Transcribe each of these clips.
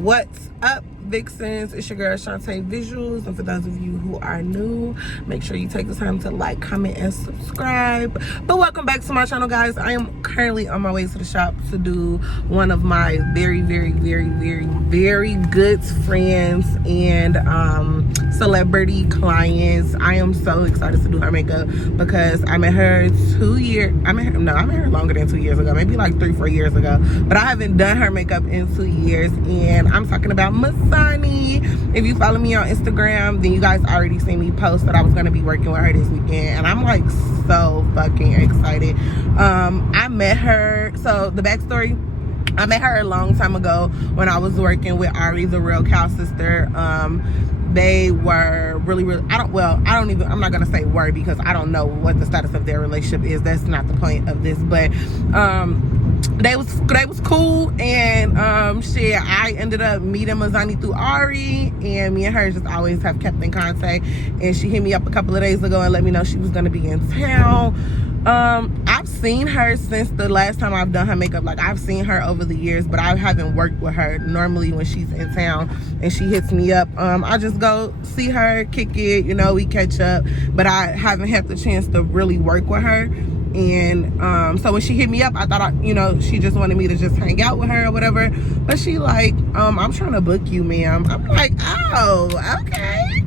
What's up, Vixens? It's your girl Shantae Visuals, and for those of you who are new, make sure you take the time to like, comment, and subscribe. But welcome back to my channel, guys. I am currently on my way to the shop to do one of my very good friends and celebrity clients. I am so excited to do her makeup because I met her I met her longer than 2 years ago, maybe like 3-4 years ago, but I haven't done her makeup in 2 years, and I'm talking about Masani. If you follow me on Instagram, then you guys already seen me post that I was going to be working with her this weekend, and I'm like so fucking excited. I met her, so the backstory, I met her a long time ago when I was working with Ari, the Real Cow Sister. They were really I'm not gonna say were because I don't know what the status of their relationship is. That's not the point of this, but they was cool, and shit, I ended up meeting Mazani through Ari, and me and her just always have kept in contact, and she hit me up a couple of days ago and let me know she was gonna be in town. I've seen her since the last time I've done her makeup. Like, I've seen her over the years, but I haven't worked with her. Normally when she's in town and she hits me up, I just go see her, kick it, you know, we catch up, but I haven't had the chance to really work with her. And so when she hit me up, I thought, she just wanted me to just hang out with her or whatever, but she like, I'm trying to book you, ma'am. I'm like, oh, okay,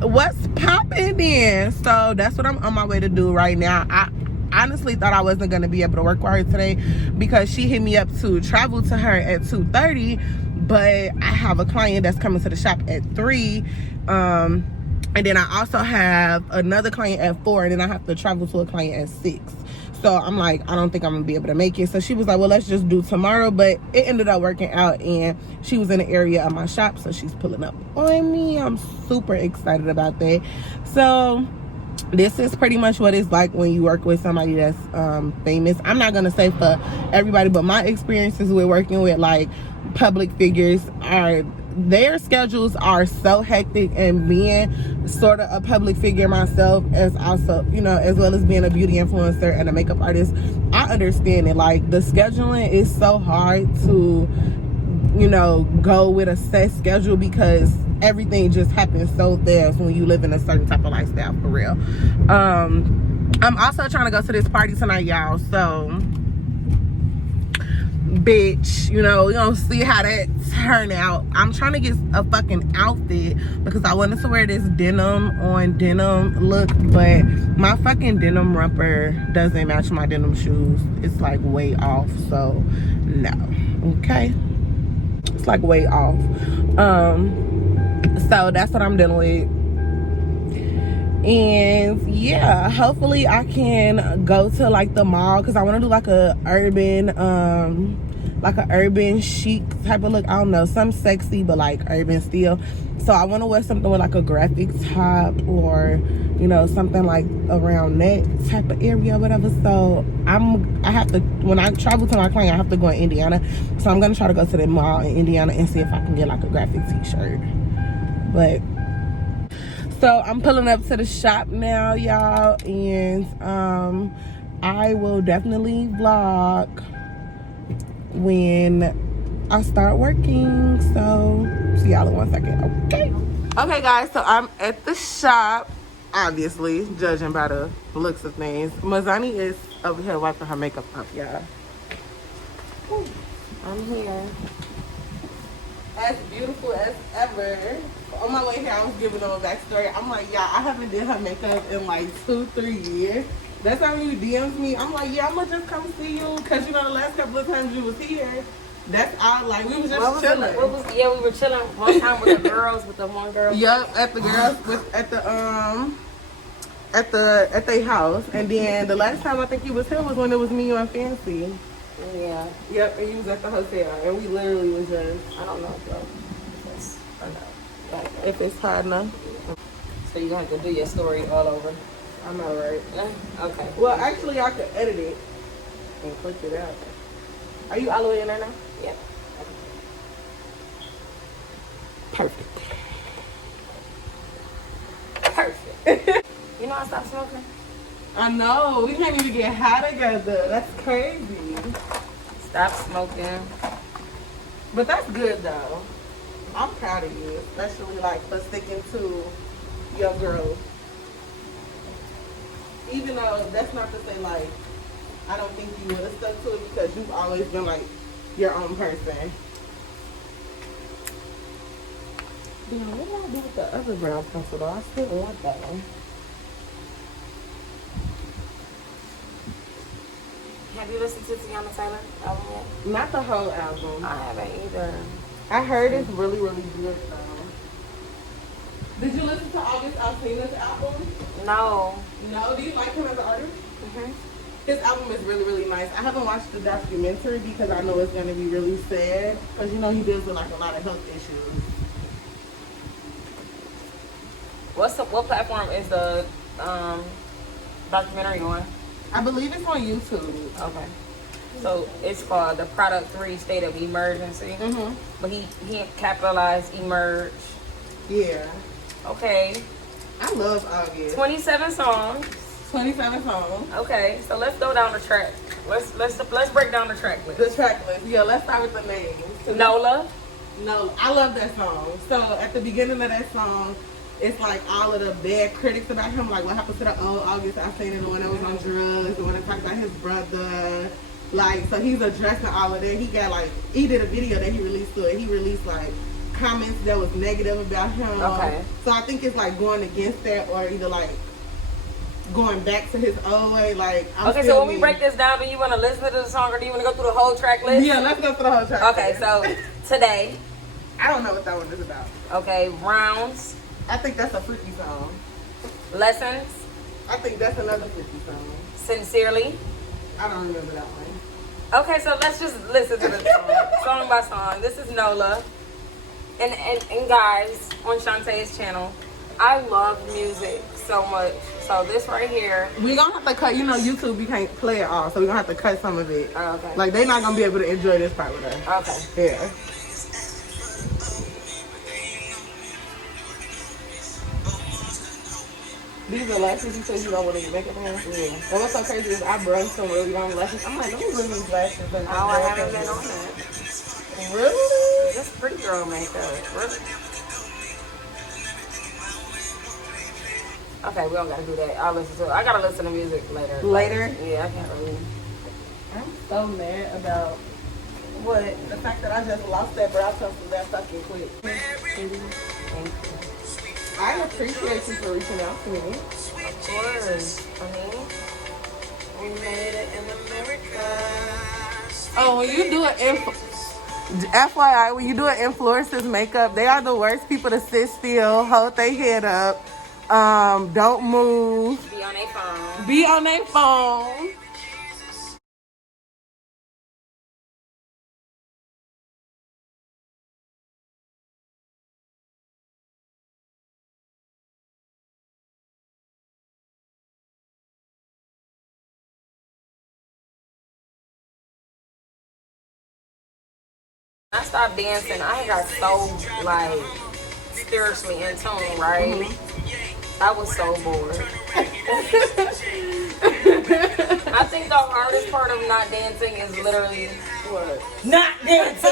what's popping then? So that's what I'm on my way to do right now. I honestly thought I wasn't going to be able to work with her today because she hit me up to travel to her at 2:30, but I have a client that's coming to the shop at 3, and then I also have another client at 4, and then I have to travel to a client at 6. So I'm like, I don't think I'm gonna be able to make it. So she was like, well, let's just do tomorrow. But it ended up working out, and she was in the area of my shop, so she's pulling up on me. I'm super excited about that. So this is pretty much what it's like when you work with somebody that's famous. I'm not gonna say for everybody, but my experiences with working with like public figures are, their schedules are so hectic, and being sort of a public figure myself, as also, as well as being a beauty influencer and a makeup artist, I understand it. Like, the scheduling is so hard to, go with a set schedule because everything just happens so fast when you live in a certain type of lifestyle, for real. I'm also trying to go to this party tonight, y'all, so bitch, we gonna see how that turn out. I'm trying to get a fucking outfit because I wanted to wear this denim on denim look, but my fucking denim romper doesn't match my denim shoes. It's like way off, so no. Okay, it's like way off. So that's what I'm dealing with. And yeah, hopefully I can go to like the mall because I want to do like a urban chic type of look. I don't know, some sexy but like urban still. So I want to wear something with like a graphic top, or something like around that type of area or whatever. So I have to, when I travel to my client, I have to go in Indiana, so I'm gonna try to go to the mall in Indiana and see if I can get like a graphic t-shirt. But so I'm pulling up to the shop now, y'all, and I will definitely vlog when I start working. So see y'all in 1 second. Okay guys, so I'm at the shop, obviously, judging by the looks of things. Mazani is over here wiping her makeup up, y'all. I'm here, as beautiful as ever. On my way here, I was giving them a backstory. I'm like, yeah, I haven't did her makeup in like 2-3 years. That's how you DM'd me. I'm like, yeah, I'm gonna just come see you, because the last couple of times you was here, that's all, like, we was just chilling. We were chilling one time with the girls, with the one girl. Yup, at the girls, at their house. And then the last time I think you was here was when it was me, you, and Fancy. Yeah. Yep, and you was at the hotel, and we literally was just, I don't know, bro. like, if it's hard enough. So you have to do your story all over. I know, right? Okay. Well, actually, I could edit it and click it out. Are you all the way in there now? Yeah. Perfect. Perfect. You know I stopped smoking? I know. We can't even get high together. That's crazy. Stop smoking. But that's good though. I'm proud of you, especially like for sticking to your girl. Even though that's not to say like I don't think you would have stuck to it because you've always been like your own person. Damn, what do I do with the other brown pencil though? I still want that one. Have you listened to Tiana Taylor album yet? Not the whole album. I haven't either. I heard it's really, really good though. Did you listen to August Alsina's album? No. No? Do you like him as an artist? Mm-hmm. His album is really, really nice. I haven't watched the documentary because I know it's going to be really sad. Because, you know, he deals with, like, a lot of health issues. What platform is the documentary on? I believe it's on YouTube. Okay. So it's called The Product 3 State of Emergency. Mm-hmm. But he capitalized emerge. Yeah. Okay. I love August. 27 songs. 27 songs. Okay, so let's go down the track. Let's break down the track list. The track list. Yeah, let's start with the names. Nola. No, I love that song. So at the beginning of that song, it's like all of the bad critics about him, like what happened to the old August Alsina, the one that was on drugs, the one that talked about his brother. Like, so he's addressing all of that. He did a video that he released to it. He released like comments that was negative about him. Okay. So I think it's like going against that or either like going back to his old way. Like, Okay, so when we break this down, do you want to listen to the song or do you want to go through the whole track list? Yeah, let's go through the whole track. Okay, so today. I don't know what that one is about. Okay, rounds. I think that's a freaky song. Lessons. I think that's another freaky song. Sincerely. I don't remember that one. Okay, so let's just listen to the song by song. This is Nola. And guys, on Shantae's channel, I love music so much. So this right here. We're going to have to cut, you know, YouTube, you can't play it all. So we're going to have to cut some of it. Oh, okay. Like, they're not going to be able to enjoy this part with us. Okay. Yeah. These are lashes you said you don't want to get makeup on? Yeah. And what's so crazy is I brushed some really long lashes. I'm like, let me bring these lashes. Oh, I haven't been on that. Really? That's pretty girl makeup. Really? Okay, we don't gotta do that. I'll listen to it. I gotta listen to music later. Later? Yeah, I can't really. I'm so mad about What? the fact that I just lost that brow pencil that fucking quick. Thank you. I appreciate you for reaching out to me. Of course. We made it in America. Oh, when you do FYI, when you do an influencer's makeup, they are the worst people to sit still, hold their head up, don't move, Be on their phone. be on their phone. I stopped dancing. I got so like spiritually in tune, right? I was so bored. I think the hardest part of not dancing is literally What? not dancing.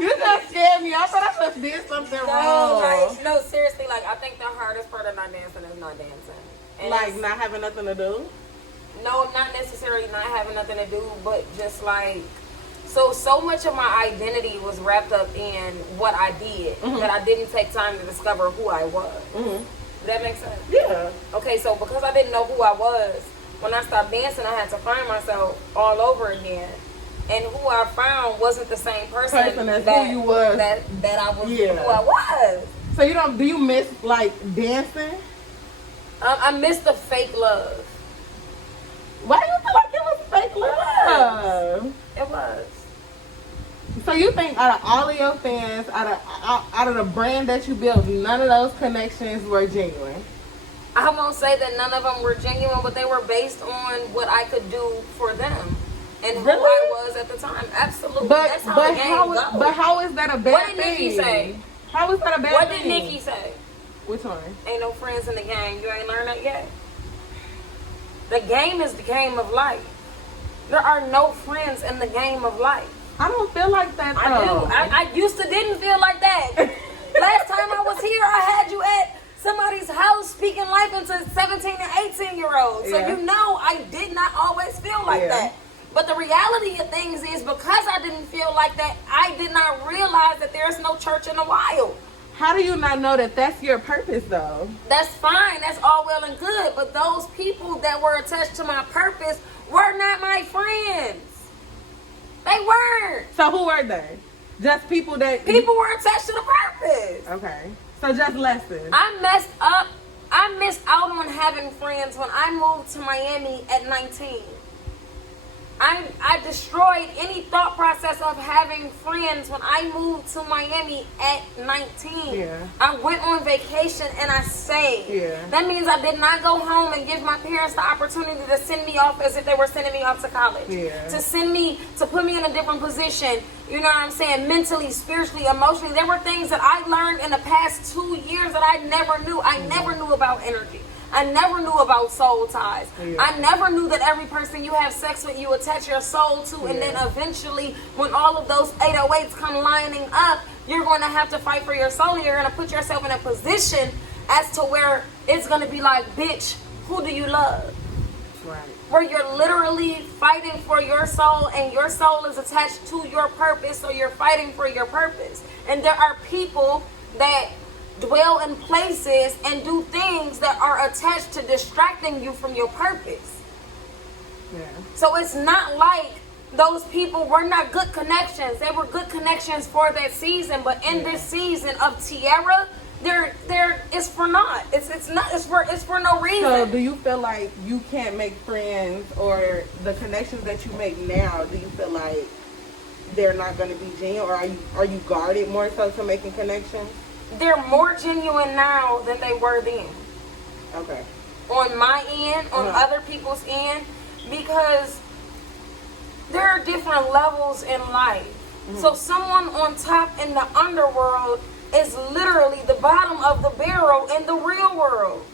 You just scared me. I thought I just did something wrong. No, seriously, like I think the hardest part of not dancing is not dancing. And Like it's- not having nothing to do? no, not necessarily not having nothing to do, but just like so much of my identity was wrapped up in what I did that I didn't take time to discover who I was. Does that make sense? Yeah. Okay, so because I didn't know who I was, when I stopped dancing, I had to find myself all over again. And who I found wasn't the same person As who you was. that I was Yeah. who I was. So do you miss like dancing? I miss the fake love. Why do you feel like it was fake love? It was. So you think out of all of your fans, out of the brand that you built, none of those connections were genuine? I won't say that none of them were genuine, but they were based on what I could do for them and who Really? I was at the time. Absolutely. That's how the game goes. But how is that a bad What did thing? Nikki say? How is that a bad What thing? did Nikki say? Which one? Ain't no friends in the game. You ain't learned that yet? The game is the game of life. There are no friends in the game of life. I don't feel like that though. I do. I used to didn't feel like that. Last time I was here, I had you at somebody's house speaking life into 17 and 18-year-olds. So Yeah. you know I did not always feel like that. But the reality of things is, because I didn't feel like that, I did not realize that there's no church in the wild. How do you not know that that's your purpose though? That's fine. That's all well and good. But those people that were attached to my purpose were not my friends. They weren't. So who were they? Just people that... People were attached to the purpose. Okay. So just lessons. I messed up. I missed out on having friends when I moved to Miami at 19. I destroyed any thought process of having friends when I moved to Miami at 19. Yeah. I went on vacation and I stayed. Yeah. That means I did not go home and give my parents the opportunity to send me off as if they were sending me off to college. Yeah. To put me in a different position, you know what I'm saying, mentally, spiritually, emotionally. There were things that I learned in the past 2 years that I never knew. I never knew about energy. I never knew about soul ties. Yeah. I never knew that every person you have sex with, you attach your soul to, and then eventually, when all of those 808s come lining up, you're going to have to fight for your soul, and you're going to put yourself in a position as to where it's going to be like, bitch, who do you love? Right. Where you're literally fighting for your soul, and your soul is attached to your purpose, so you're fighting for your purpose. And there are people that dwell in places and do things that are attached to distracting you from your purpose. Yeah. So it's not like those people were not good connections. They were good connections for that season, but in this season of Tierra, there it's for naught. It's for no reason. So do you feel like you can't make friends, or the connections that you make now, do you feel like they're not going to be genuine, or are you guarded more so to making connections? They're more genuine now than they were then. Okay. On my end, on other people's end, because there are different levels in life. So someone on top in the underworld is literally the bottom of the barrel in the real world.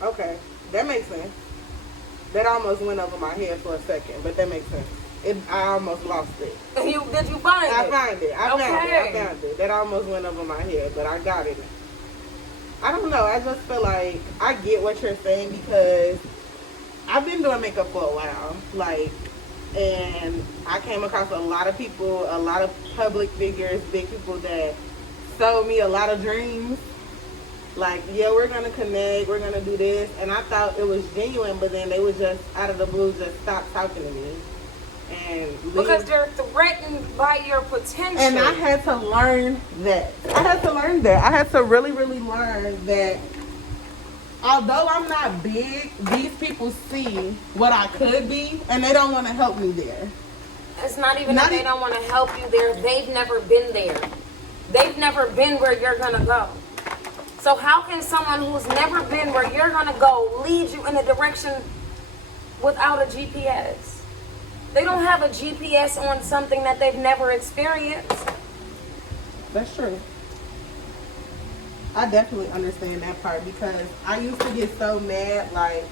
Okay, that makes sense. That almost went over my head for a second, but that makes sense. I almost lost it. Did you find it? I found it. I Okay. found it. That almost went over my head, but I got it. I don't know. I just feel like I get what you're saying, because I've been doing makeup for a while. And I came across a lot of people, a lot of public figures, big people that sold me a lot of dreams. Like, yeah, we're going to connect, we're going to do this. And I thought it was genuine, but then they would just, out of the blue, just stop talking to me. And because they're threatened by your potential. And I had to learn that. I had to really, really learn that although I'm not big, these people see what I could be, and they don't want to help me there. It's not even that they don't want to help you there. They've never been there. They've never been where you're going to go. So how can someone who's never been where you're going to go lead you in a direction without a GPS? They don't have a GPS on something that they've never experienced. That's true. I definitely understand that part, because I used to get so mad, like,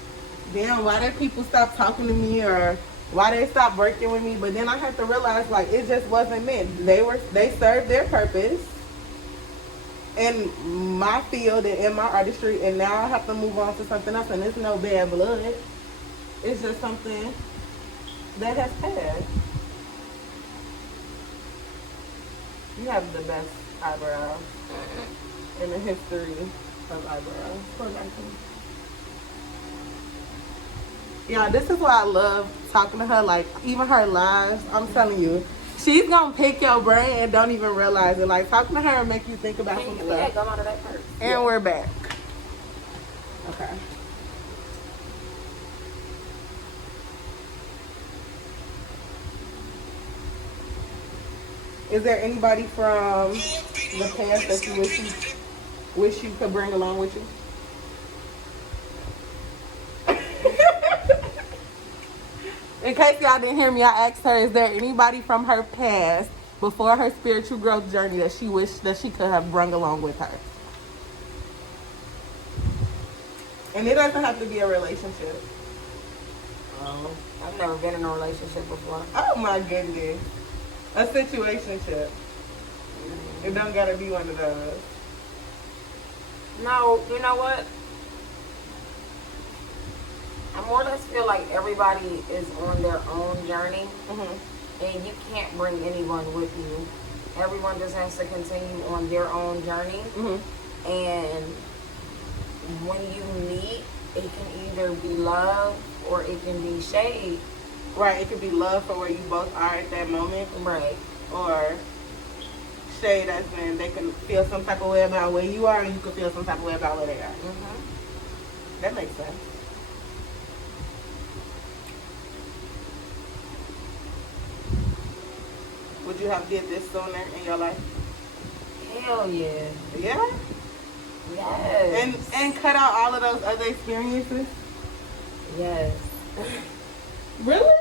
damn, why did people stop talking to me, or why they stopped working with me? But then I had to realize, like, it just wasn't meant. They served their purpose in my field and in my artistry, and now I have to move on to something else, and it's no bad blood. It's just something that has passed. You have the best eyebrows in the history of eyebrows. Yeah, this is why I love talking to her. Like, even her lives, I'm telling you, she's gonna pick your brain and don't even realize it. Like, talking to her and make you think about some stuff. Come out of that first. And we're back. Okay. Is there anybody from the past that you wish you could bring along with you? In case y'all didn't hear me, I asked her, is there anybody from her past before her spiritual growth journey that she wished that she could have brought along with her? And it doesn't have to be a relationship. Oh. I've never been in a relationship before. Oh my goodness. A situationship. It don't gotta be one of those. No, you know what? I more or less feel like everybody is on their own journey, and you can't bring anyone with you. Everyone just has to continue on their own journey, and when you meet, it can either be love or it can be shade. Right, it could be love for where you both are at that moment. Right. Or shade as in they can feel some type of way about where you are and you can feel some type of way about where they are. That makes sense. Would you have did this sooner in your life? Hell yeah. Yeah? Yes. And cut out all of those other experiences? Yes. Really?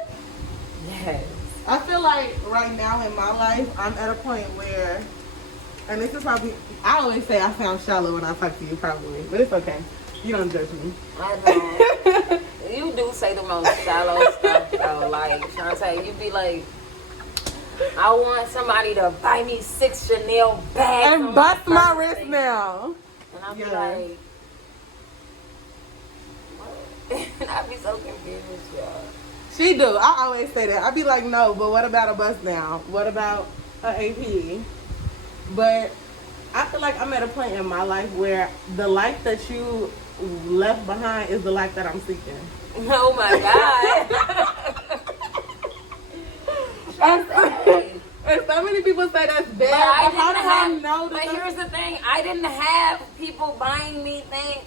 Yes. I feel like right now in my life, I'm at a point where, and this is probably, I always say I sound shallow when I talk to you probably, but it's okay. You don't judge me. I know. You do say the most shallow stuff though. Like, Shantae, you be like, I want somebody to buy me 6 Chanel bags And bust my wrist now. And I'll be like, what? And I'll be so confused, y'all. She do. I always say that. I be like, no, but what about a bus now? What about an AP? But I feel like I'm at a point in my life where the life that you left behind is the life that I'm seeking. Oh my God. And so many people say that's bad. But I How do didn't I have, know but that? here's the thing, I didn't have people buying me things.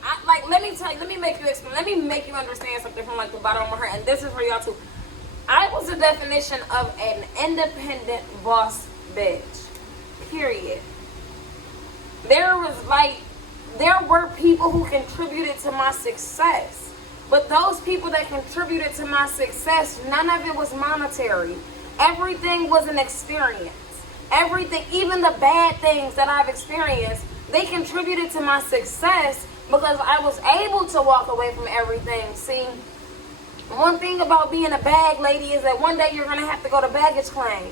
Let me tell you, let me make you explain, let me make you understand something from like the bottom of my heart, and this is for y'all too. I was the definition of an independent boss bitch. Period. There were people who contributed to my success. But those people that contributed to my success, none of it was monetary. Everything was an experience. Everything, even the bad things that I've experienced, they contributed to my success because I was able to walk away from everything. See, one thing about being a bag lady is that one day you're going to have to go to baggage claim.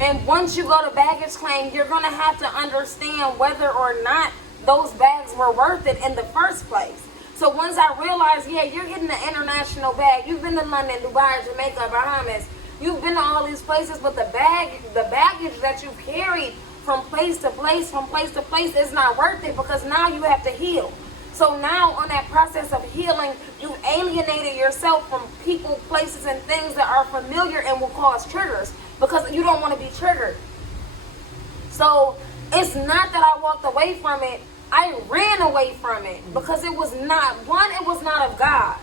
And once you go to baggage claim, you're going to have to understand whether or not those bags were worth it in the first place. So once I realized, yeah, you're getting an international bag. You've been to London, Dubai, Jamaica, Bahamas. You've been to all these places, but the baggage that you've carried from place to place is not worth it because now you have to heal. So now on that process of healing, you've alienated yourself from people, places, and things that are familiar and will cause triggers because you don't want to be triggered. So it's not that I walked away from it. I ran away from it because it was not of God.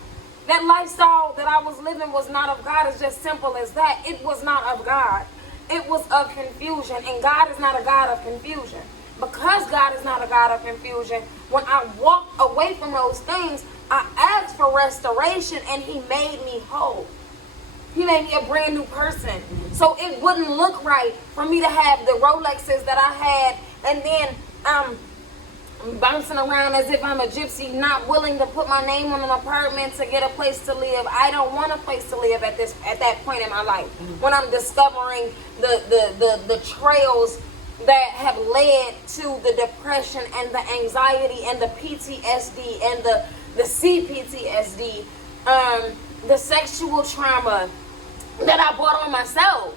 That lifestyle that I was living was not of God. It's just simple as that. It was not of God. It was of confusion, and God is not a God of confusion. Because God is not a God of confusion, when I walked away from those things, I asked for restoration, and He made me whole. He made me a brand new person. So it wouldn't look right for me to have the Rolexes that I had, and then I'm bouncing around as if I'm a gypsy, not willing to put my name on an apartment to get a place to live. I don't want a place to live at that point in my life. When I'm discovering the trails that have led to the depression and the anxiety and the PTSD and the CPTSD, the sexual trauma that I brought on myself.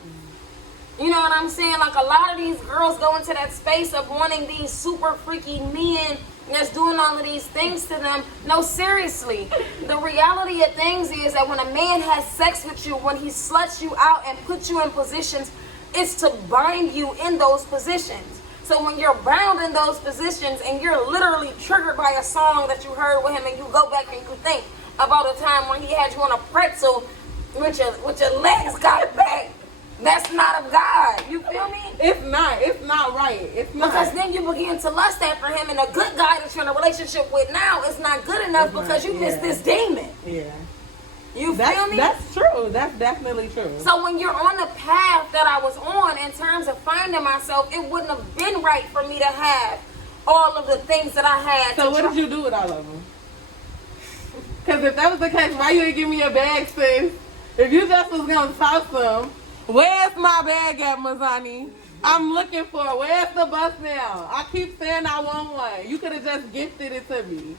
You know what I'm saying? Like, a lot of these girls go into that space of wanting these super freaky men that's doing all of these things to them. No, seriously. The reality of things is that when a man has sex with you, when he sluts you out and puts you in positions, it's to bind you in those positions. So when you're bound in those positions and you're literally triggered by a song that you heard with him, and you go back and you think about a time when he had you on a pretzel with your legs got back, that's not of God. You feel me? It's not right. It's not. Because then you begin to lust after him, and a good guy that you're in a relationship with now is not good enough because you missed this demon. Yeah. You feel me? That's true. That's definitely true. So when you're on the path that I was on in terms of finding myself, it wouldn't have been right for me to have all of the things that I had. So what did you do with all of them? Because if that was the case, why you didn't give me a bag, sis? If you just was going to toss them, where's my bag at, Mazani? I'm looking for it. Where's the bus now? I keep saying I want one. You could have just gifted it to me.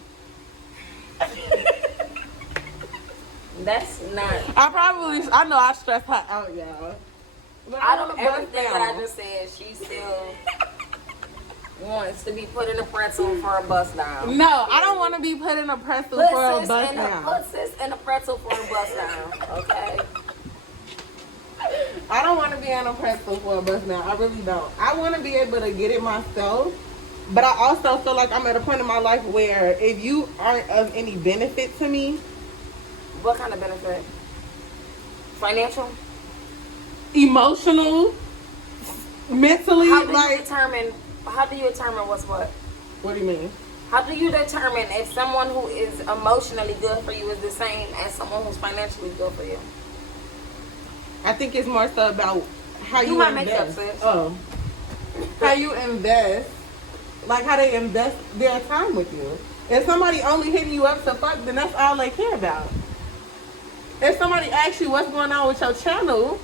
That's not. I know I stressed her out, y'all. But Out of want a bus everything now. that I just said, she still wants to be put in a pretzel for a bus down. No, I don't want to be put in a pretzel Put for a sis bus in now. Put sis in a pretzel for a bus down. Okay. I don't want to be on a pretzel for a bus now. I really don't. I want to be able to get it myself. But I also feel like I'm at a point in my life where if you aren't of any benefit to me, What kind of benefit? Financial? emotional, mentally, How do you like, determine what's what? what do you mean? How do you determine if someone who is emotionally good for you is the same as someone who's financially good for you? I think it's more so about how Do you my invest. makeup, sis. Oh. How you invest, like how they invest their time with you. If somebody only hitting you up to fuck, then that's all they care about. If somebody asks you what's going on with your channel,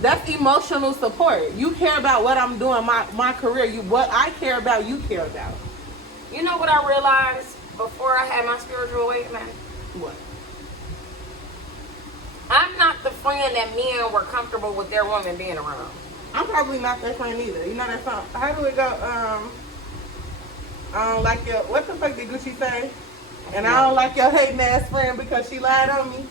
that's emotional support. You care about what I'm doing, my career. What I care about, you care about. You know what I realized before I had my spiritual awakening? What? I'm not the friend that men were comfortable with their woman being around. I'm probably not their friend either. You know that song? How do it go? I don't like your, what the fuck did Gucci say? And I don't like your hating ass friend because she lied on me.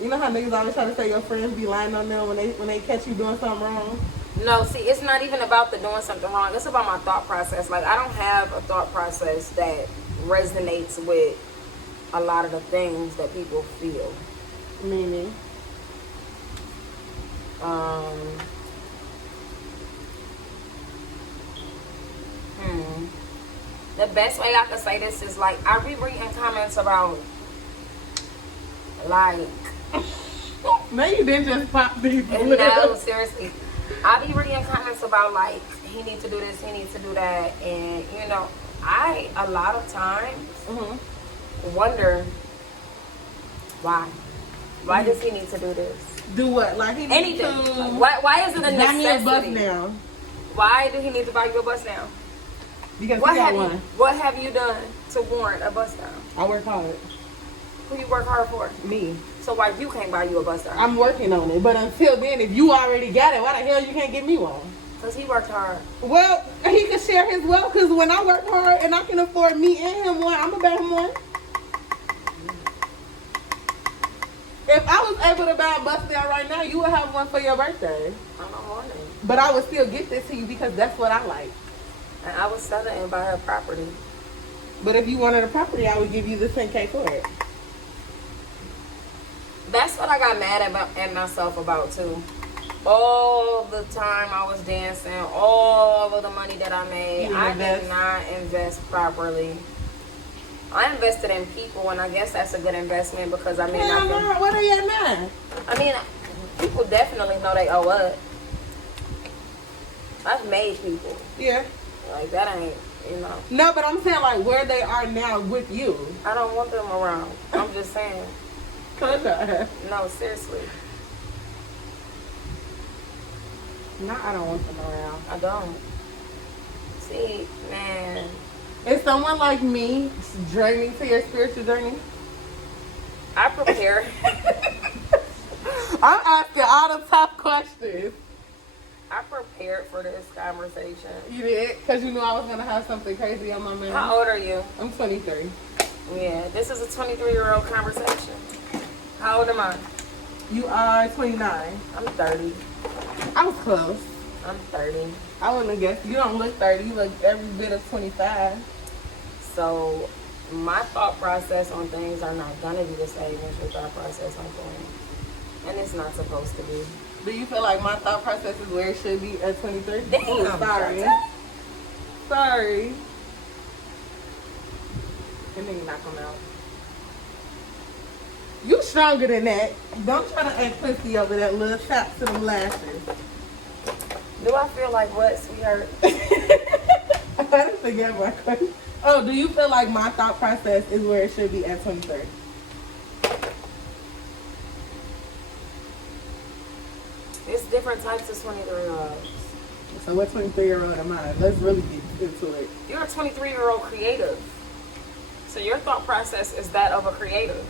You know how niggas always try to say your friends be lying on them when they catch you doing something wrong? No, see, it's not even about the doing something wrong. It's about my thought process. Like, I don't have a thought process that resonates with a lot of the things that people feel. Meaning? The best way I could say this is like I be reading comments about like No, you didn't just pop these. no, seriously. I be reading comments about like he needs to do this, he needs to do that, and you know, I a lot of times wonder why. Why does he need to do this? Do what? Like he needs Anything. to Why is it a buy me a bus necessity? now. Why do he need to buy you a bus now? Because What he got have one. you What have you done to warrant a bus down? I work hard. Who you work hard for? Me. So why you can't buy you a bus down? I'm working on it. But until then, if you already got it, why the hell you can't get me one? Because he worked hard. Well, he can share his wealth because when I work hard and I can afford me and him one, I'm going to buy him one. If I was able to buy a bus down right now, you would have one for your birthday. I don't want it. But I would still get this to you because that's what I like. And I would sell it and buy her property. But if you wanted a property, I would give you the 10K for it. That's what I got mad at myself about too. All the time I was dancing, all of the money that I made, You I invest. did not invest properly. I invested in people, and I guess that's a good investment because I mean, Hell no, what are you at now? I mean, people definitely know they owe up. I've made people Yeah. like that ain't, you know. No, but I'm saying like where they are now with you. I don't want them around. I'm just saying. No, seriously, No, I don't want them around. I don't. See, man. Is someone like me journeying to your spiritual journey? I prepare. I'm asking all the tough questions. I prepared for this conversation. You did? Because you knew I was going to have something crazy on my mind. How old are you? I'm 23. Yeah, this is a 23-year-old conversation. How old am I? You are 29. I'm 30. I was close. I'm 30. I wouldn't have guessed. You don't look 30. You look every bit of 25. So my thought process on things are not gonna be the same as your thought process on things. And it's not supposed to be. Do you feel like my thought process is where it should be at 23? Damn, Ooh, sorry. Shante. Sorry. And then you knock them out. You stronger than that. Don't try to act pussy over that little tap to them lashes. Do I feel like what, sweetheart? I didn't forget my question. Oh, do you feel like my thought process is where it should be at 23? It's different types of 23-year-olds. So what 23-year-old am I? Let's really get into it. You're a 23-year-old creative. So your thought process is that of a creative.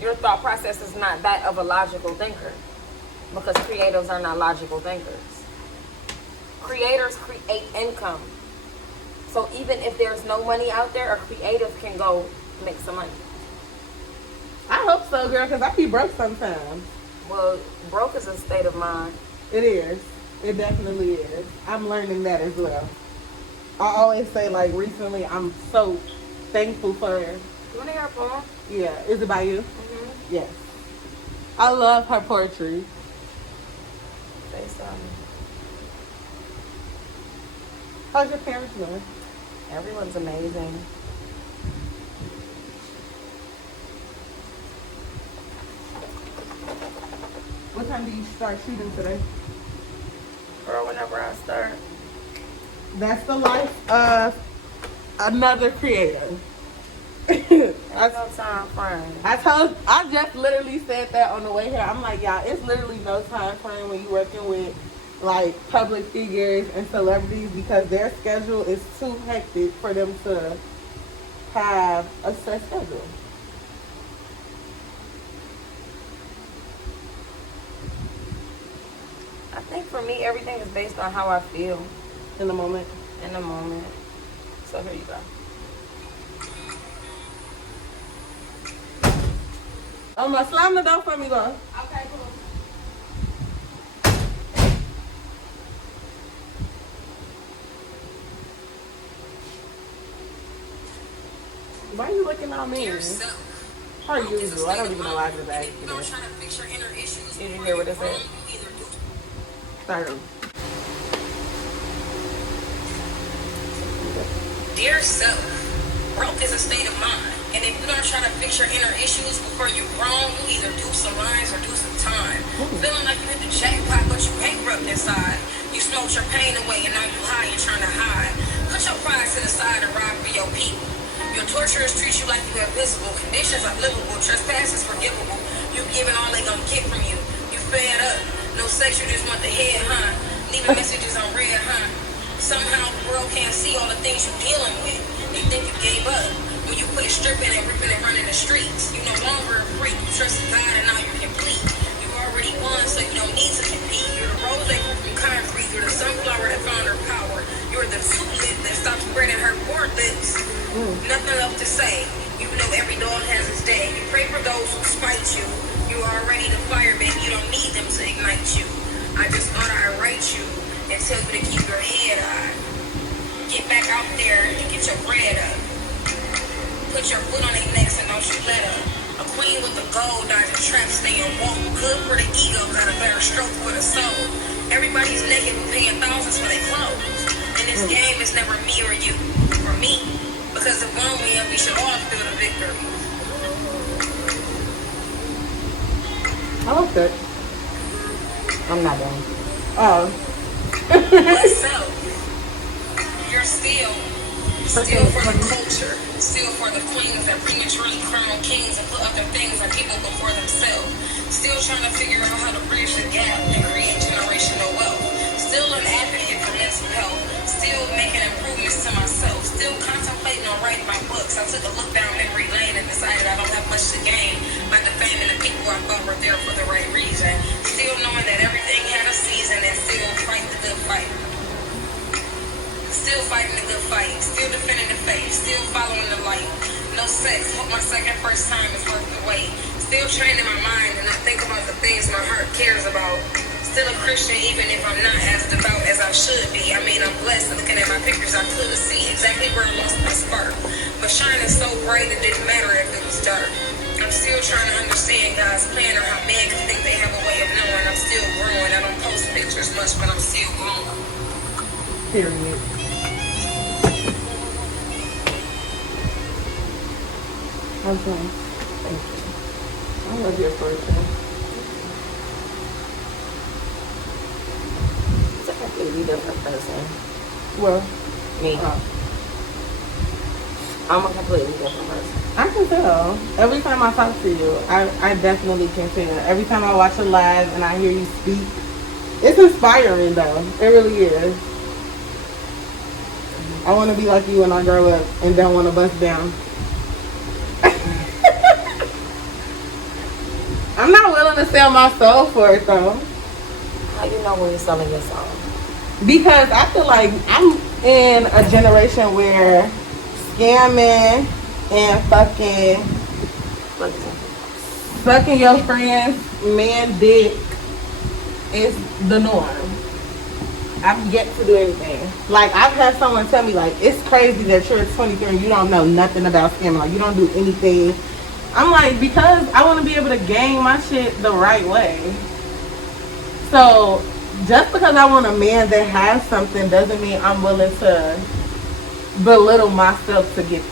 Your thought process is not that of a logical thinker. Because creatives are not logical thinkers. Creators create income. So even if there's no money out there, a creative can go make some money. I hope so, girl, because I be broke sometimes. Well, broke is a state of mind. It is. It definitely is. I'm learning that as well. I always say, like, recently, I'm so thankful for her. You want to hear a poem? Yeah. Is it by you? Mm-hmm. Yes. I love her poetry. Say something. How's your parents doing? Everyone's amazing. What time do you start shooting today? Girl, whenever I start. That's the life of another creator. There's no time frame. I just literally said that on the way here. I'm like, y'all, it's literally no time frame when you're working with like public figures and celebrities because their schedule is too hectic for them to have a set schedule. I think for me, everything is based on how I feel In the moment. in the moment. So here you go. Slam the door for me, girl. Okay, cool. Why are you looking at me? Per usual. I don't even know why I just asked you that. Did you hear what it said? Sorry. Dear self, broke is a state of mind. And if you don't try to fix your inner issues before you're grown, you either do some lines or do some time. Feeling like you hit the jackpot, but you bankrupt inside. You smoked your pain away and now you high and trying to hide. Put your pride to the side and ride for your people. Your torturers treat you like you invisible. Conditions are livable. Trespass is forgivable. You giving all they gonna get from you. You fed up. No sex, you just want the head, huh? Leaving messages on red, huh? Somehow the world can't see all the things you're dealing with. They think you gave up. When you quit stripping and ripping and running the streets, you no longer a freak. You trusted God and now you're complete. You already won, so you don't need to compete. You're the rose that grew from concrete. You're the sunflower that found her power. You're the tulip that stopped spreading her board lips. Nothing left to say. You know every dog has its day. You pray for those who spite you. You are already the fire, baby. You don't need them to ignite you. I just thought I'd write you and tell you to keep your head high. Get back out there and get your bread up. Put your foot on their necks and don't you let up. A queen with the gold dodging traps, staying woke. Good for the ego, got a better stroke for the soul. Everybody's naked, but paying thousands for their clothes. And this game is never me or you, or me. Because if one win, we should all feel the victory. I like that. I'm not done. Oh. But so, you're still for the culture, still for the queens that prematurely crown kings and put other things and people before themselves. Still trying to figure out how to bridge the gap and create generational wealth. Still an advocate for mental health. Still making improvements to myself. Still contemplating on writing my books. I took a look down memory lane and decided I don't have much to gain by the fame and the people I thought were there for the right reason. Still knowing that everything had a season and still fight the good fight. Still fighting the good fight. Still defending the faith. Still following the light. No sex. Hope my first time is worth the wait. Still training my mind and not think about the things my heart cares about. Still a Christian even if I'm not as devout as I should be. I mean, I'm blessed looking at my pictures. I could see exactly where I lost my spark. But shining so bright it didn't matter if it was dark. I'm still trying to understand God's plan or how men can think they have a way of knowing. I'm still growing. I don't post pictures much, but I'm still growing. Period. Okay. Thank you. I love your poetry. It's a completely different person. Well, Me. I'm a completely different person. I can tell. Every time I talk to you, I definitely can tell. Every time I watch a live and I hear you speak, it's inspiring though. It really is. I want to be like you when I grow up and don't want to bust down. I'm not willing to sell my soul for it though. How you know when you're selling your soul? Because I feel like I'm in a generation where scamming and fucking your friend's man dick is the norm. I've yet to do anything. Like, I've had someone tell me, like, it's crazy that you're 23 and you don't know nothing about scamming. Like, you don't do anything. I'm like, because I want to be able to gang my shit the right way. So, just because I want a man that has something doesn't mean I'm willing to belittle myself to get.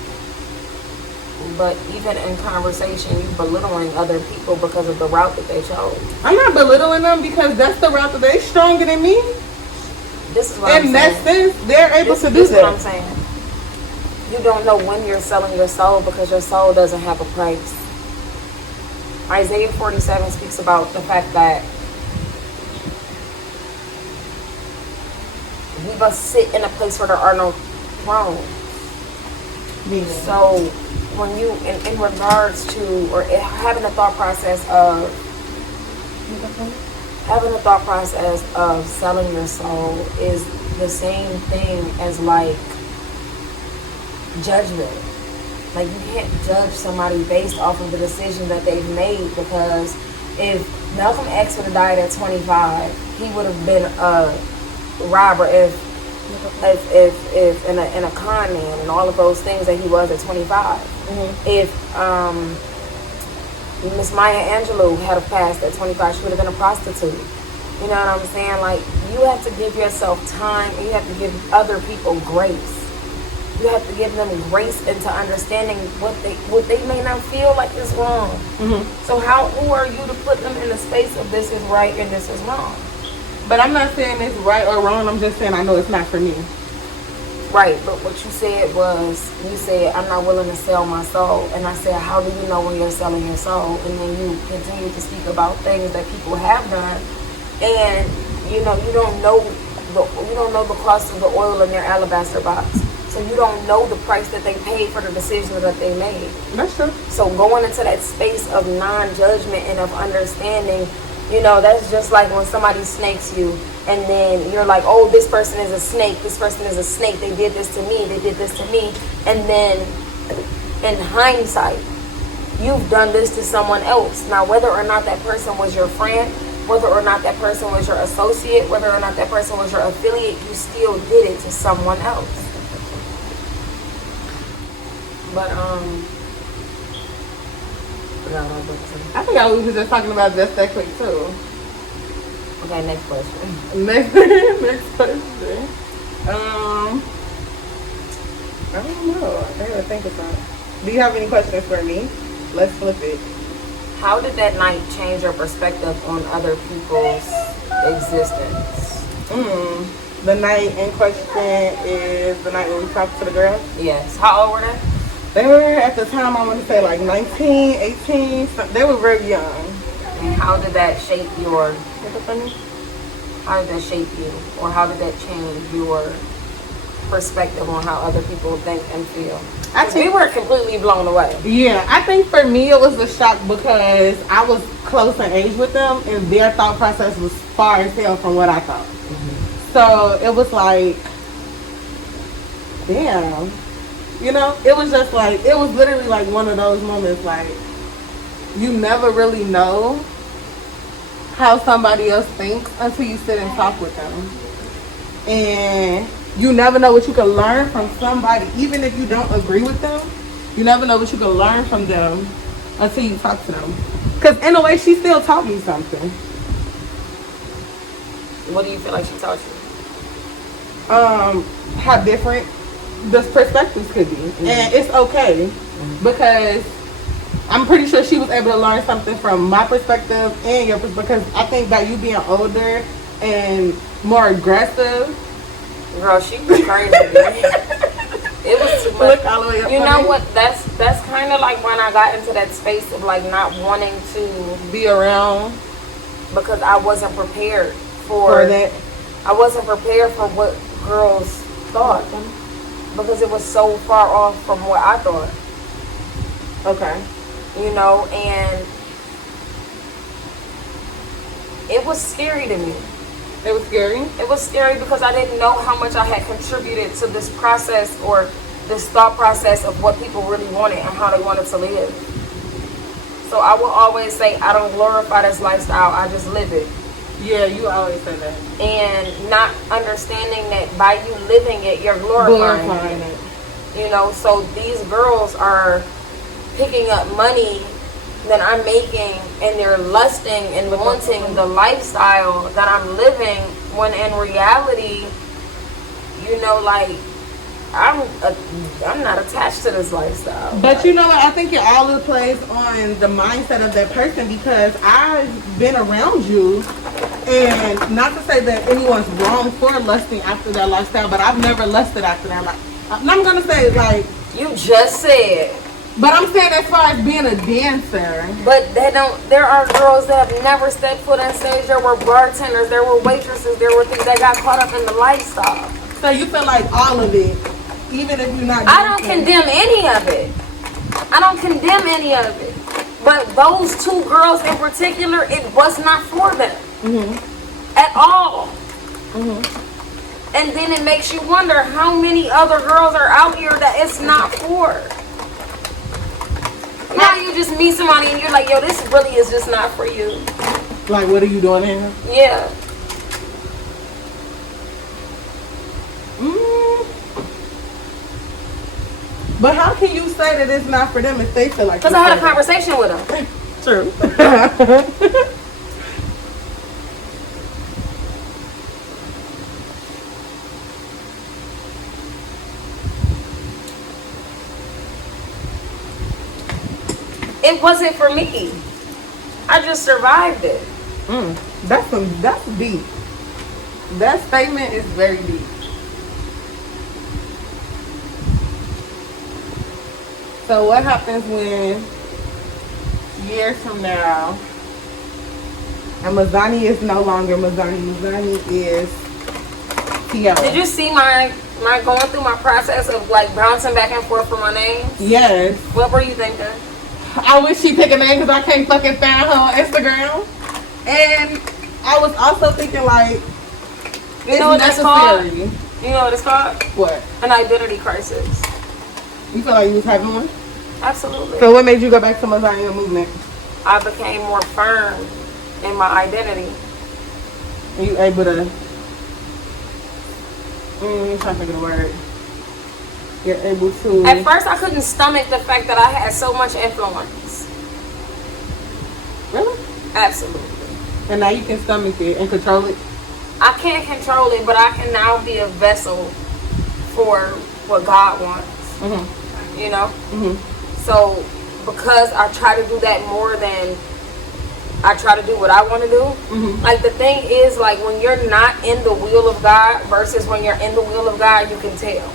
But even in conversation, you belittling other people because of the route that they chose. I'm not belittling them because that's the route that they're stronger than me. This is what I'm saying. In that sense, they're able to do this is that. what I'm saying. You don't know when you're selling your soul because your soul doesn't have a price. Isaiah 47 speaks about the fact that we must sit in a place where there are no thrones. Yeah. So when you, in regards to, or having a thought process of selling your soul is the same thing as like judgment. Like, you can't judge somebody based off of the decision that they've made, because if Malcolm X would have died at 25, he would have been a robber if in a con man and all of those things that he was at 25. Mm-hmm. If Miss Maya Angelou had a passed at 25, she would have been a prostitute. You know what I'm saying? Like, you have to give yourself time, and you have to give other people grace. You have to give them grace into understanding what they may not feel like is wrong. Mm-hmm. So who are you to put them in the space of this is right and this is wrong? But I'm not saying it's right or wrong. I'm just saying I know it's not for me. Right, but what you said was, you said, I'm not willing to sell my soul. And I said, how do you know when you're selling your soul? And then you continue to speak about things that people have done. And, you don't know the cost of the oil in their alabaster box. So you don't know the price that they paid for the decision that they made. That's true. So going into that space of non-judgment and of understanding, that's just like when somebody snakes you and then you're like, oh, this person is a snake. This person is a snake. They did this to me. They did this to me. And then in hindsight, you've done this to someone else. Now, whether or not that person was your friend, whether or not that person was your associate, whether or not that person was your affiliate, you still did it to someone else. But, I forgot we were just talking about just that quick too. Okay, next question. Next question. I don't know. I gotta think of something. Do you have any questions for me? Let's flip it. How did that night change your perspective on other people's existence? The night in question is the night when we talked to the girl? Yes. How old were they? They were, at the time, I want to say like 19, 18. They were very young. And how did that shape your... How did that shape you? Or how did that change your perspective on how other people think and feel? We were completely blown away. Yeah, I think for me it was a shock because I was close in age with them and their thought process was far as hell from what I thought. Mm-hmm. So it was like, damn. It was just like, it was literally like one of those moments, like, you never really know how somebody else thinks until you sit and talk with them. And you never know what you can learn from somebody, even if you don't agree with them. You never know what you can learn from them until you talk to them. Because in a way, she still taught me something. What do you feel like she taught you? How different the perspectives could be. Mm-hmm. And it's okay because I'm pretty sure she was able to learn something from my perspective and your perspective, because I think that you being older and more aggressive. Girl, she was crazy. It was too much. Look all the way up You on know it. what? That's kind of like when I got into that space of like not wanting to, Be around because I wasn't prepared for that. I wasn't prepared for what girls thought, because it was so far off from what I thought. Okay. You know, and it was scary to me. It was scary. It was scary because I didn't know how much I had contributed to this process, or this thought process of what people really wanted and how they wanted to live. So I will always say, I don't glorify this lifestyle, I just live it. Yeah, you always say that. And not understanding that by you living it, you're glorifying it. You know, so these girls are picking up money that I'm making, and they're lusting and wanting the lifestyle that I'm living, when in reality, you know, like, I'm not attached to this lifestyle. But you know what? I think it all plays on the mindset of that person, because I've been around you, and not to say that anyone's wrong for lusting after that lifestyle, but I've never lusted after that. Like, and I'm gonna say, like, You just said. but I'm saying as far as being a dancer. But they don't. There are girls that have never stepped foot on stage. There were bartenders, there were waitresses, there were things that got caught up in the lifestyle. So you feel like all of it, even if you're not. I don't dancing. condemn any of it. I don't condemn any of it. But those two girls in particular, it was not for them at all. And then it makes you wonder how many other girls are out here that it's not for. Now you just meet somebody and you're like, yo, this really is just not for you. Like, what are you doing here? Yeah. But how can you say that it's not for them if they feel like? Because I had a conversation with them. True. It wasn't for me. I just survived it. That's deep. That statement is very deep. So what happens when years from now, and Mazani is no longer Mazani. Mazani is Tiara. Did you see my going through my process of like bouncing back and forth for my name? Yes. What were you thinking? I wish she pick a name because I can't fucking find her on Instagram. And I was also thinking like, You know what that's called? necessary. You know what it's called? What? An identity crisis. You feel like you was having one? Absolutely. So what made you go back to Mazania movement? I became more firm in my identity. And you able to, I'm trying to think of the word. You're able to. At first, I couldn't stomach the fact that I had so much influence. Really? Absolutely. And now you can stomach it and control it. I can't control it, but I can now be a vessel for what God wants. You know? So, because I try to do that more than I try to do what I want to do. Like, the thing is, like, when you're not in the will of God versus when you're in the will of God, you can tell.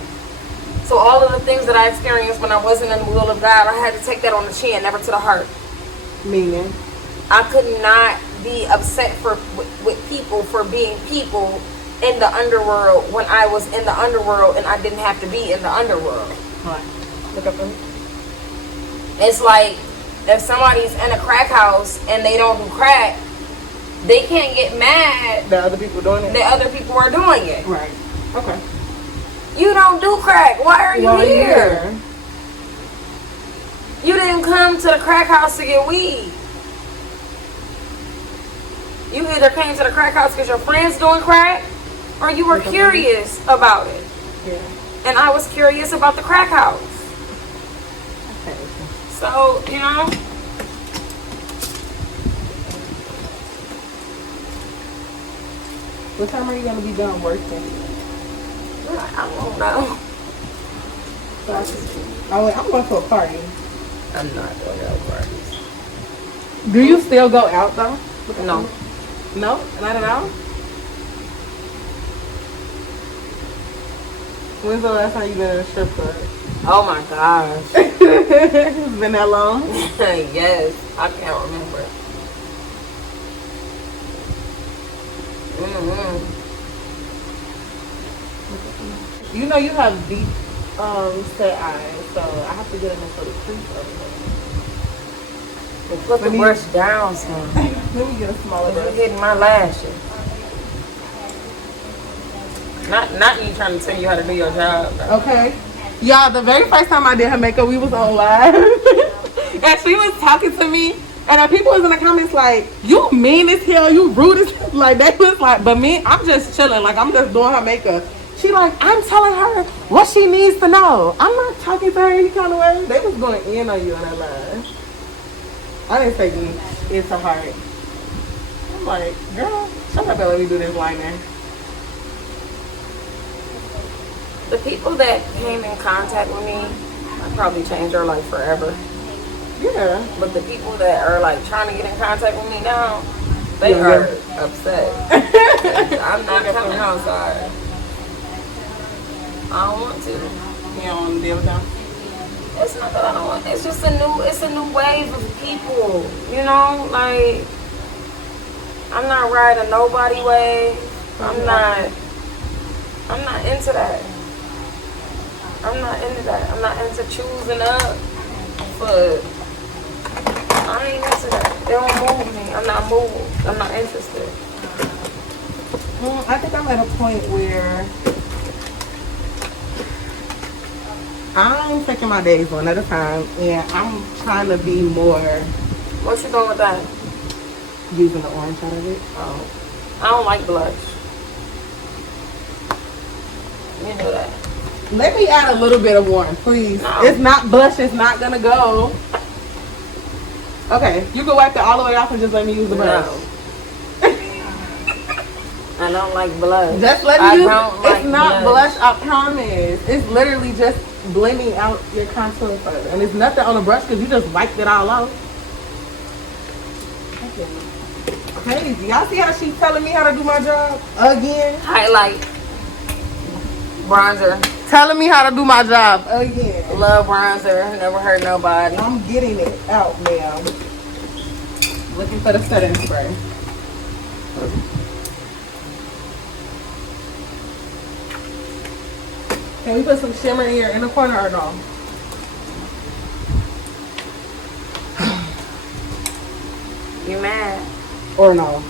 So all of the things that I experienced when I wasn't in the will of God, I had to take that on the chin, never to the heart. Meaning? I could not be upset with people for being people in the underworld when I was in the underworld and I didn't have to be in the underworld. Right. Look up for me. It's like if somebody's in a crack house and they don't do crack, they can't get mad The other people doing it? that other people are doing it. Right. Okay. You don't do crack. Why are you here? You didn't come to the crack house to get weed. You either came to the crack house because your friends doing crack, or you were curious about it. Yeah. And I was curious about the crack house. Okay. So, you know, What time are you going to be done working? I don't know. I'm going to a party. I'm not going to parties. Do you still go out though? No. No? Not at all? When's the last time you been in a strip club? Oh my gosh. It's been that long? Yes, I can't remember. Mm-hmm. You know you have deep set eyes, so I have to get in this little crease over here. Put the brush down some. Let me get a smaller You're brush. hitting my lashes. Not you trying to tell you how to do your job. Okay. Y'all, the very first time I did her makeup, we was on live. And she was talking to me. And the people was in the comments like, you mean as hell, you rude as hell. Like, they was like, but me, I'm just chilling. Like, I'm just doing her makeup. She like, I'm telling her what she needs to know. I'm not talking to her any kind of way. They was going in on you on that live. I didn't take it to heart. I'm like, girl, shut up and let me do this liner. The people that came in contact with me, I probably changed their life forever. Yeah. But the people that are like trying to get in contact with me now, they Yeah. are upset. I'm not coming outside. I don't want to. You don't want to deal with them? It's not that I don't want. It's just a new wave of people. You know, like I'm not riding nobody wave. I'm not into that. I'm not into that. I'm not into choosing up. But I ain't into that. They don't move me. I'm not moved. I'm not interested. I think I'm at a point where I'm taking my days one at a time, and I'm trying to be more What you doing with that? using the orange out of it. Oh, I don't like blush. You know that. Let me add a little bit of one, please. No. It's not blush. It's not gonna go. Okay, you can wipe it all the way off and just let me use the brush. No. I don't like blush. Just let I me use. don't like It's not blush. I promise. It's literally just blending out your contour further, and it's nothing on the brush because you just wiped it all off. Crazy. Y'all see how she's telling me how to do my job again? Highlight. Bronzer. Telling me how to do my job again. Love bronzer. Never hurt nobody. I'm getting it out, ma'am. Looking for the setting spray. Can we put some shimmer in your inner corner or no? You mad? Or no?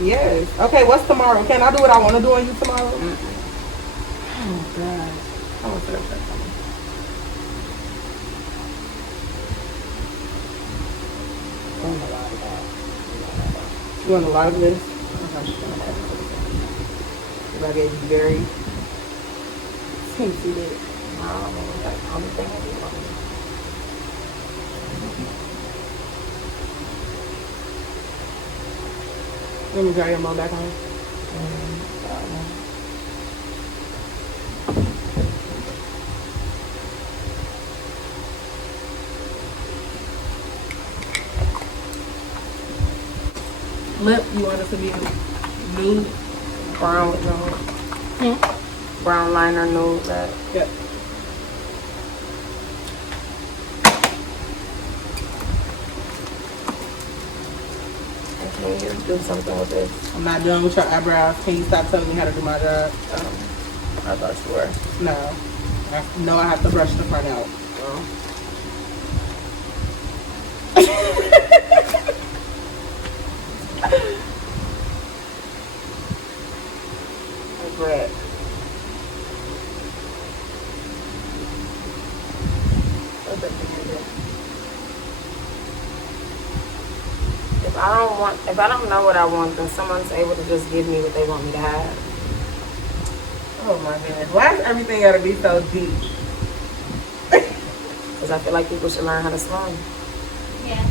Yes. Okay, what's tomorrow? Can I do what I want to do on you tomorrow? Oh, God. I want to set up that time. I want a lot of that. You want a lot of this? I gave you very sensitive. That's the only thing I do. Let me dry your mom back on. Lip, you want it to be nude? Brown with nude. Brown liner nude. That. Yep. And can you do something with this? I'm not done with your eyebrows. Can you stop telling me how to do my job? I thought you were. No. I have to brush the front out. Regret. If I don't know what I want, then someone's able to just give me what they want me to have. Oh my goodness. Why is everything gotta be so deep? Because I feel like people should learn how to swim. Yeah.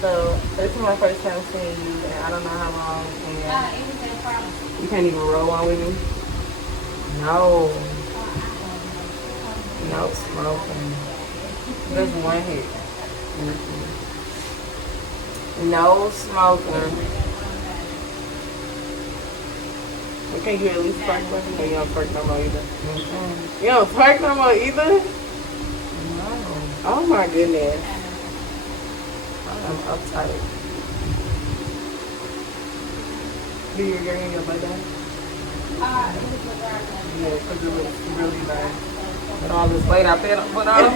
So this is my first time seeing you, and I don't know how long. And It was in pharmacy. you can't even roll one with me. No. No smoking. Just one hit. No smoking. Can you at least twerk with me? Or you don't twerk no more either? You don't twerk no more either? No. Oh my goodness. I'm uptight. Do you agree your butt down? Yeah, because it looks really nice. With all this weight I put on.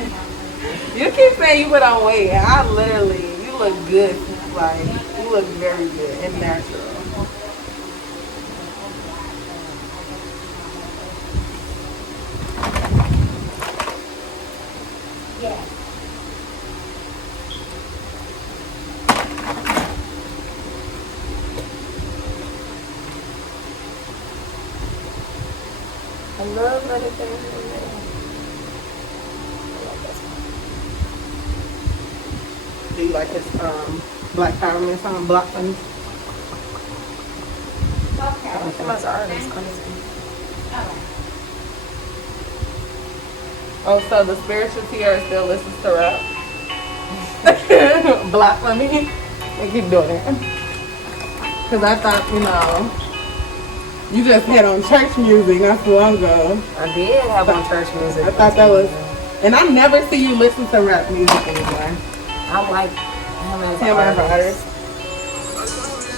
You keep saying you put on weight. And I literally, you look good. Like, you look very good and natural. Yeah. I love everything in there. Do you like his Black Power Man song, Block Funny? Okay. He must artist, honestly. Alright. Oh, so the spiritual Tiara still listens to rap? Block Funny? They keep doing it. Because I thought, you just had on church music not so long ago. I did have on church music. I thought that was, and I never see you listen to rap music anymore. I like him as Him an as an artist.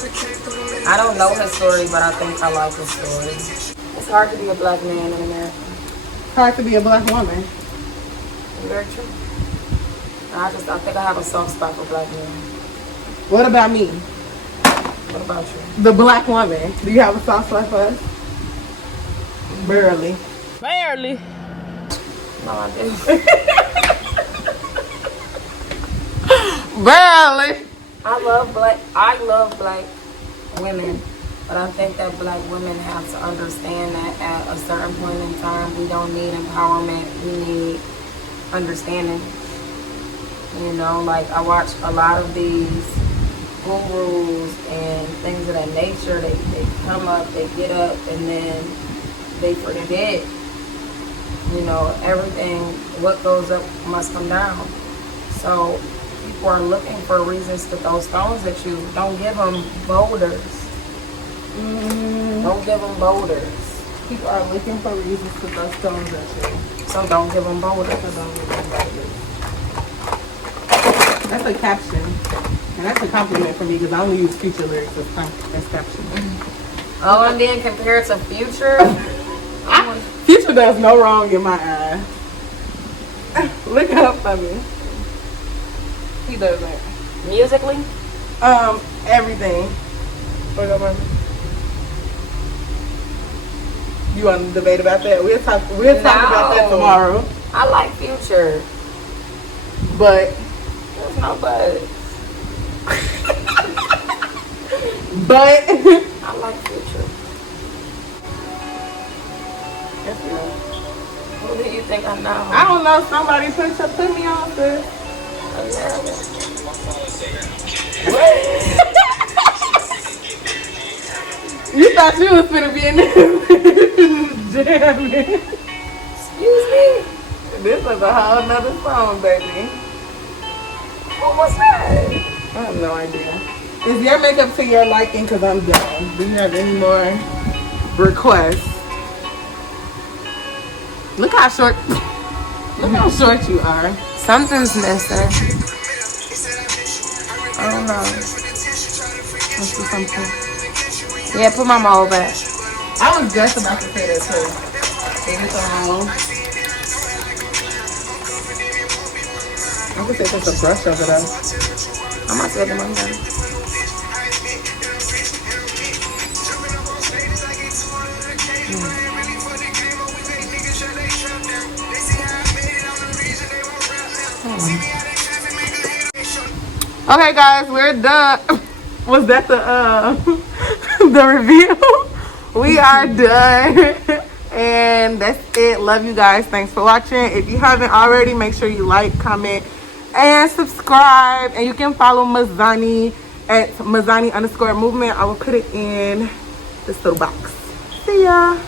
artist. I don't know his story, but I think I like his story. It's hard to be a black man in America. Hard to be a black woman. Very true. I think I have a soft spot for black men. What about me? What about you? The black woman. Do you have a soft spot for us? Barely. Barely. No, I didn't. Barely. I love black women, but I think that black women have to understand that at a certain point in time, we don't need empowerment. We need understanding. Like I watch a lot of these gurus and things of that nature. They come up, they get up, and then they forget. Everything, what goes up must come down. So people are looking for reasons to throw stones at you. Don't give them boulders. Don't give them boulders. People are looking for reasons to throw stones at you. So don't give them boulders. That's a caption. And that's a compliment for me because I only use Future lyrics as caption. Oh, and then compared to Future, Future does no wrong in my eyes. Look up for me. He doesn't. musically, Everything. Look up for me. You want to debate about that? We'll talk about that tomorrow. I like Future. But There's no but. But I like Future. Who do you think I know? I don't know. Somebody put me on this. You thought you was finna be in this jamming. Excuse me? This was a whole nother song, baby. What was that? I have no idea. Is your makeup to your liking? Because I'm done. Do you have any more requests? Look how short you are. Something's missing. I don't know. Let's do something. Yeah, put my mold back. I was just about to say that too. I would say put a brush over that. I'm about to get the money done. Okay, guys, we're done. Was that the the review? We are done. And that's it. Love you guys. Thanks for watching. If you haven't already, make sure you like, comment, and subscribe. And you can follow Mazani at Mazani_movement. I will put it in this little box. See ya.